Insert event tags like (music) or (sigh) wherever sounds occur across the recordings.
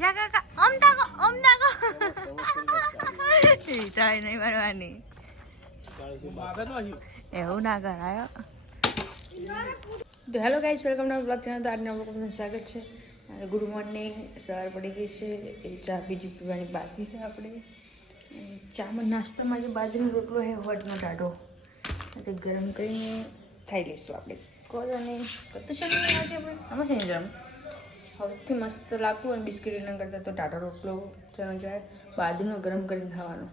જા કાકા ઓમ તાકો ઓમ તાકો ઈ નહીં મારવાની એવું ના કરાય. હો. તો hello guys welcome to blog channel. તો આજના બ્લોગમાં સ્વાગત છે. અને ગુડ મોર્નિંગ. સવાર પડી ગઈ છે. એ ચા બીજી પીવાની બાકી છે આપણે. ચામાં નાસ્તામાં જે બાજરીનો રોટલો છે વડનો ટાઢો એટલે ગરમ કરીને ખાઈ લઈશું આપણે. કોલ અને કતું છે આજે આપણે? આમાં છે ગરમ. સૌથી મસ્ત લાગતું અને બિસ્કિટ એના કરતાં તો ટાટા રોટલો ચણો જાય બાજરીનો ગરમ કરીને ખાવાનો.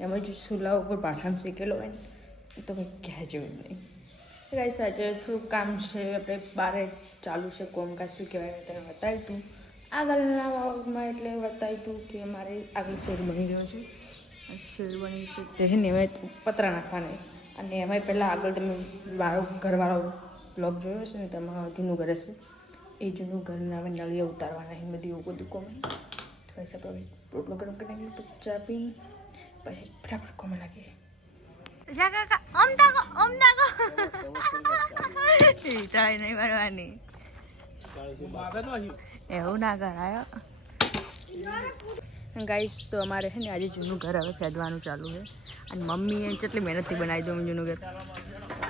એમાં જો ચૂલા ઉપર પાઠામાં શેકેલો હોય ને તો કંઈ કહેવા જેવું નહીં. કાંઈ સાચે થોડું કામ છે, આપણે બારે ચાલુ છે, કોમકાજ શું કહેવાય ત્યારે બતાવ્યું હતું આગળના વર્ગમાં એટલે બતાવ્યું હતું કે અમારે આગળ શેર બની રહ્યો છે. શેર બની છે તેને એમાં પતરા નાખવાના. અને એમાંય પહેલાં આગળ તમે મારો ઘરવાળો બ્લોગ જોયો છે ને, તેમાં જૂનું ઘર હશે. એ જૂનું ઘરના અમે નળિયા ઉતારવાના એમ બધી એવું બધું કોમ. એ આપણે રોટલો ગરમ કરી નાખીએ પછી ચા પી પછી ફટાફટ કોમ લાગીએ એવું ના કરાય. ગાઈસ તો અમારે છે ને આજે જૂનું ઘર હવે ફેદવાનું ચાલુ છે. અને મમ્મીએ કેટલી મહેનતથી બનાવી દઉં જૂનું ઘર.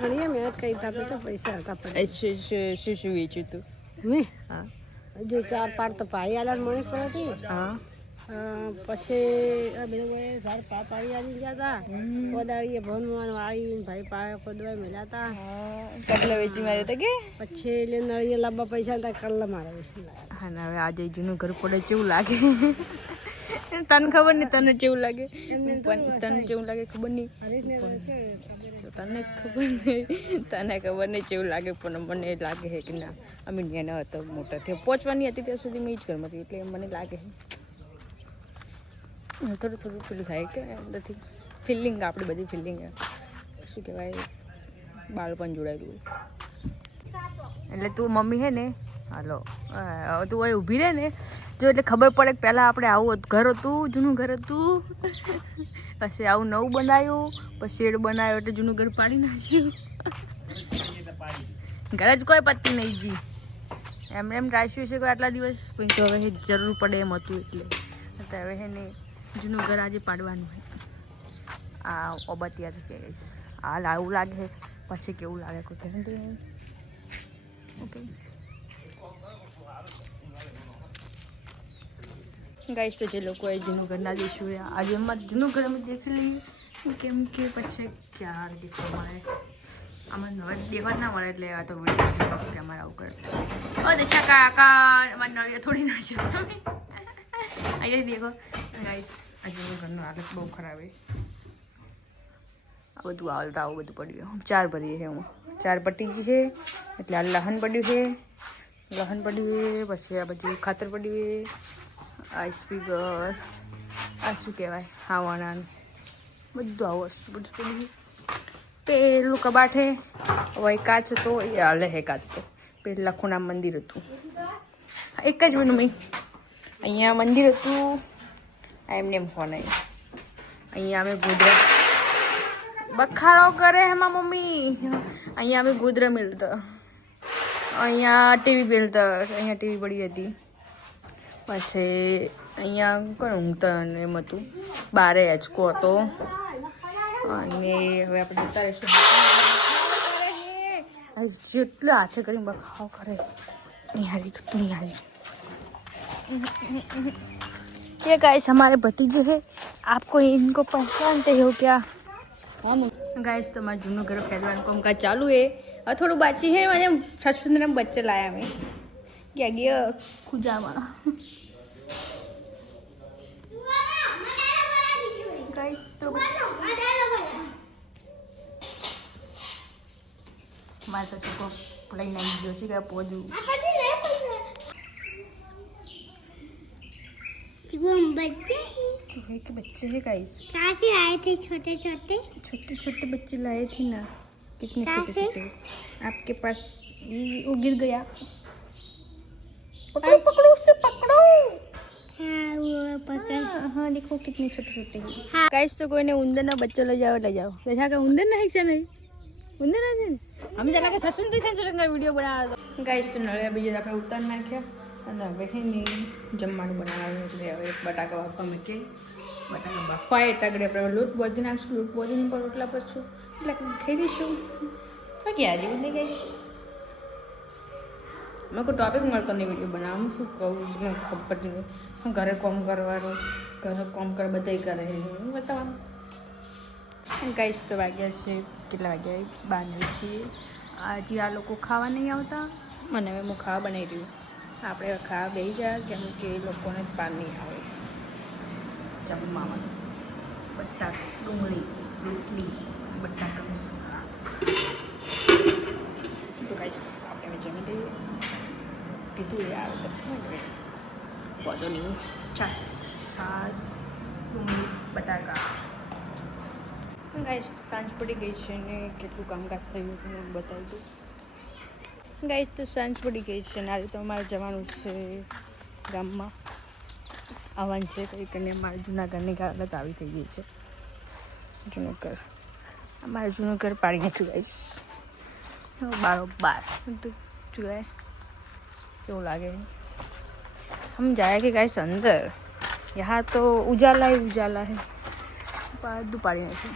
ઘણી મહેનત કરી તા પૈસા હતા એ શું શું શું શું વેચ્યું તું? મેં? હા. હજુ ચાર પાર તો પાઈ આલા મણી પર હતી. હા. પછી આ બધા પા પાડી આવી ગયા હતા હમ. કોદાળીએ ભણવાનું વાળી ભાઈ પાયા કોદવાય મેળ્યા હતા વેચી કે? પછી એટલે નળીએ લાંબા પૈસા હતા કડલા મારે હા હવે આજે જૂનું ઘર પડે કેવું લાગે? તને ખબર નહીં તને જેવું લાગે. પણ તને જેવું લાગે ખબર નહીં. છે, તને ખબર નહીં તને ખબર નહીં જેવું લાગે પણ મને લાગે છે કે ના અમે નાના હતો મોટા થયો. પહોંચવાની હતી ત્યાં સુધી મેં જ ઘરમાં હતી એટલે મને લાગે થોડું થોડું પેલું થાય કે અંદરથી ફિલિંગ આપણી બધી ફિલિંગ શું કહેવાય બાળપણ જોડાયેલું એટલે તું મમ્મી હે ને હાલો. તું અહીં ઊભી રહે ને, જો એટલે ખબર પડે કે પહેલાં આપણે આવું ઘર હતું, જૂનું ઘર હતું. પછી આવું નવું બનાવ્યું પછી શેડ બનાવ્યો એટલે જૂનું ઘર પાડી નાખ્યું. ઘર જ કોઈ પત્તી નહીં જી. એમ એમ રાખ્યું છે કોઈ આટલા દિવસ. પણ તો હવે જરૂર પડે એમ હતું એટલે. તો હવે હે ને જૂનું ઘર આજે પાડવાનું હોય આ ઓબતિયા કે હાલ આવું લાગે. પછી કેવું લાગે કોઈ ઓકે ગાઈસ તો જે લોકોએ જૂનું ઘર ના દેખ્યું હોય, આજે અમારે જૂનું ઘર અમે દેખી લઈએ કેમ કે પછી ક્યારે દેખવા મળે આમાં નવા દેખવા જ ના મળે એટલે આ તો વીડિયો કે અમારે આવું કરે ઓ દશા કાકા અમારે નળિયા થોડી ના છે તમે અહીંયા દેખો ગાઈસ આ જૂનું ઘરનું હાલત બહુ ખરાબ છે આ બધું હાલતા આવું બધું પડ્યું ચાર ભરીએ છે હું ચાર પટ્ટી છે એટલે આ લહન પડ્યું છે લહન પડ્યું છે પછી આ બધું ખાતર પડ્યું છે આ સ્પીકર આ શું કહેવાય? હાવાના બધું આવું વસ્તુ બધું પેલું કબાટ હે, હવે કાચ હતો એ હાલે હે કાચ તો. પેલા ખૂણા મંદિર હતું. એક જ મિનિટ મેં અહીંયા મંદિર હતું. એમને એમ ફોન આવ્યો અહીંયા અમે ગોધરા બખાડો કરે એમાં મમ્મી. અહીંયા અમે ગોધરા મિલતા. અહીંયા ટીવી મિલતા. અહીંયા ટીવી પડી હતી. પછી અહીંયા કોઈ ઊંઘતા ને એમ હતું બારે હેચકો હતો અને હવે આપણે જતા રહીશું આ જેટલે હાથે કરીને બખાવ કરે નિહારી તું નિહારી ये गाइस हमारे भतीजे है आपको इनको पहचानते हो क्या गाइस तो हमारे जूनू घर फैलवान को उनका चालू है और थोड़ा बाची है मैंने सच सुंदर बच्चे लाया मैं क्या गया खुदा मारा गाइस तो મારે તો છોકરો લઈને આવી ગયો છે કે પોજું वो बच्चे ही चूहे के बच्चे हैं गाइस कहाँ से आए थे छोटे छोटे छोटे छोटे बच्चे लाए थे ना कितने कहाँ छोटे से? छोटे आपके पास ये- वो गिर गया पकड़ो पकड़ो उससे पकड़ो हाँ वो पकड़ हाँ हाँ देखो कितने छोटे छोटे हैं हाँ। गाइस तो कोई ने उंदर ना बच्चो ले जाओ ले जाओ देखा का उंदर ना है क्या नहीं ઉંદર નથી ને અમે જરા કે સસુન થી સેન્સર અંદર વિડિયો બનાવ્યો હતો ગાઈસ તો નળિયા બીજે આપણે ઉતાર નાખ્યા અને હવે છે ને જમવાનું બનાવવાનું એટલે હવે બટાકા બાફવા મૂકીએ બટાકા બાફવા એટલે આગળ આપણે લોટ બોધી નાખશું લોટ બોધીને પર રોટલા પરશું એટલે ખાઈ દઈશું બાકી આજે નહીં ગઈશ મેં કોઈ ટોપિક મળતો નહીં વીડિયો બનાવવાનું શું કહું? છું મને ખબર નહીં. હું ઘરે કોમ કરવાનું ઘરે કોમ કર બધા કરે. હું બતાવવાનું ગાઈશ તો વાગ્યા છે. કેટલા વાગ્યા બાર વીસથી આજે આ લોકો ખાવા નહીં આવતા? મને હવે હું ખાવા બનાવી રહ્યું. આપણે ખાવા બે જાય કેમ કે એ લોકોને જ પાર નહીં આવે. ચાલુ મામા બટાક ડુંગળી રોટલી બટાકાનું શાક તો ગાઈશ આપણે હવે જમી લઈએ કીધું એ આવે તો વાંધો નહીં છાસ છાસ બટાકા ગાઈસ સાંજ પડી ગઈ છે ને કેટલું કામકાજ થયું હતું મને બતાવી દઉં ગાઈસ તો સાંજ પડી ગઈ છે ને આજે તો અમારે જવાનું છે ગામમાં. આવવાનું છે કંઈ કરીને મારા જૂના ઘરની હાલત આવી થઈ ગઈ છે. જૂનું ઘર અમારે જૂનું ઘર પાડી નાખ્યું ગાઈશ બારોબાર. બધું જોયે કેવું લાગે હમ જાય કે ગાઈસ અંદર. યહાં તો ઉજાલા હે ઉજાલા હે. દુપાડી નથી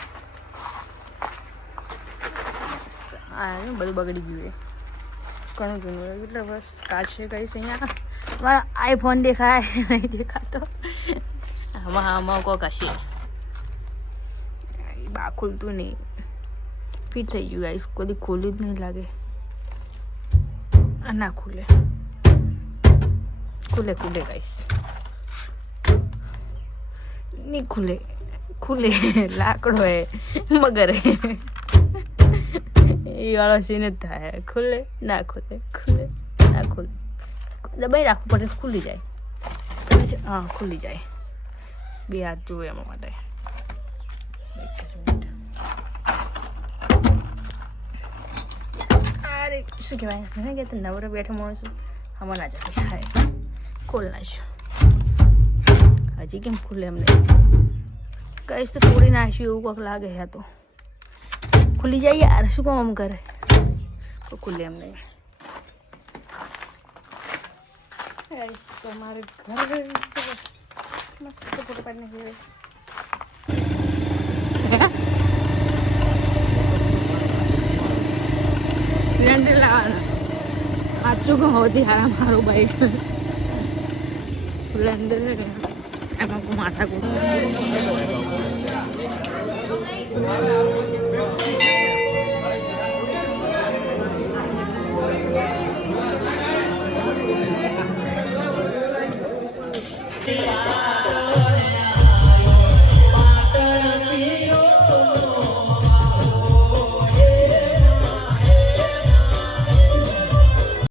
આ બધું બગડી ગયું ઘણું જૂનું એટલે બસ કાચ છે અહીંયા. મારા આઈફોન દેખાય નહીં દેખાતો. આમાં આમાં કોક હશે. બા ખુલતું નહીં. ફિટ થઈ ગયું ગાઈસ. કોઈ ખોલ્યું જ નહીં લાગે. આ ના ખુલે. ખુલે ખુલે ગાઈસ નહીં ખુલે ખુલે લાકડો હે, મગર હે. (laughs) એ વાળો સીન જ થાય. ખુલે, ના ખુલે ખુલે, ના ખુલે. દબાઈ રાખવું પડે ખુલી જાય. હા, ખુલી જાય. બે હાથ જોવે એમાં માટે. અરે, શું કહેવાય? મને કે નવરો બેઠો માણસ. હમણાં જ હાય. ખોલ નાખ્યો. હજી કેમ ખુલે એમને કહીશ તો તોડી નાખ્યું એવું કોઈક લાગે હે તો. ખુલી જાય યાર શું કામ આમ કરે? તો ખુલે એમ નહીં. ગાઈસ તો અમારે ઘર મસ્ત ફોટો પાડીને જોઈએ સ્પ્લેન્ડર લાવવાના. સાચું કહું સૌથી મારું બાઈક. સ્પ્લેન્ડર એમાં કોઈ માથા કૂટ